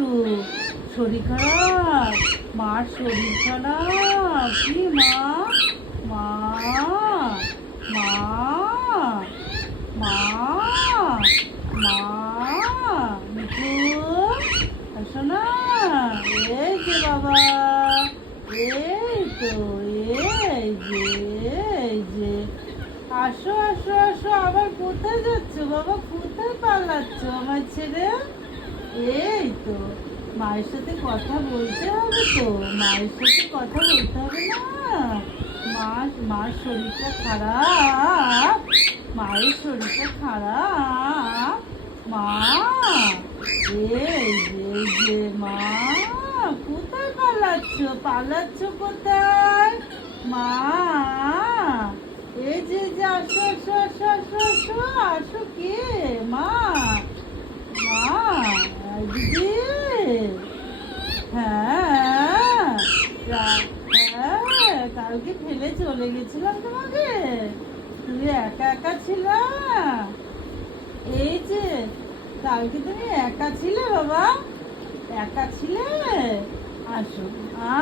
তো শরীর খারাপ, মার শরীর খারাপ। কি মা? মা মা মা মা মিঠু, আসো না। এই যে বাবা, এই তো, এই যে আসো আসো আসো। আবার কোথায় যাচ্ছ বাবা? কোথায় পালাচ্ছ আমার ছেড়ে? এই তো, মায়ের সাথে কথা বলতে হবে তো, মায়ের সাথে কথা বলতে হবে না? মার শরীরটা খারাপ, মায়ের শরীরটা খারাপ। মা, এই যে মা, কোথায় পালাচ্ছ? পালাচ্ছ কোথায় মা? এই যে আসো আসো আসো আসো আসো আসো। কে মা? মা, দিদি। হ্যাঁ, হ্যাঁ, কালকে ফেলে চলে গেছিলাম তোমাকে, তুমি একা একা ছিলে। এই যে কালকে তুমি একা ছিলে বাবা, একা ছিলে। আসো,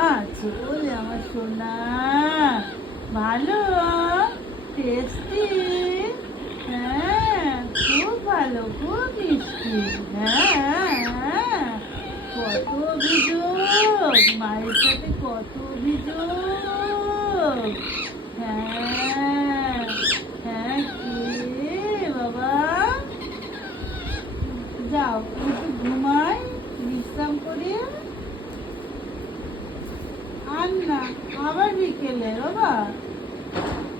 আচ্ছা, ওই আমার সোনা, ভালো টেস্টি।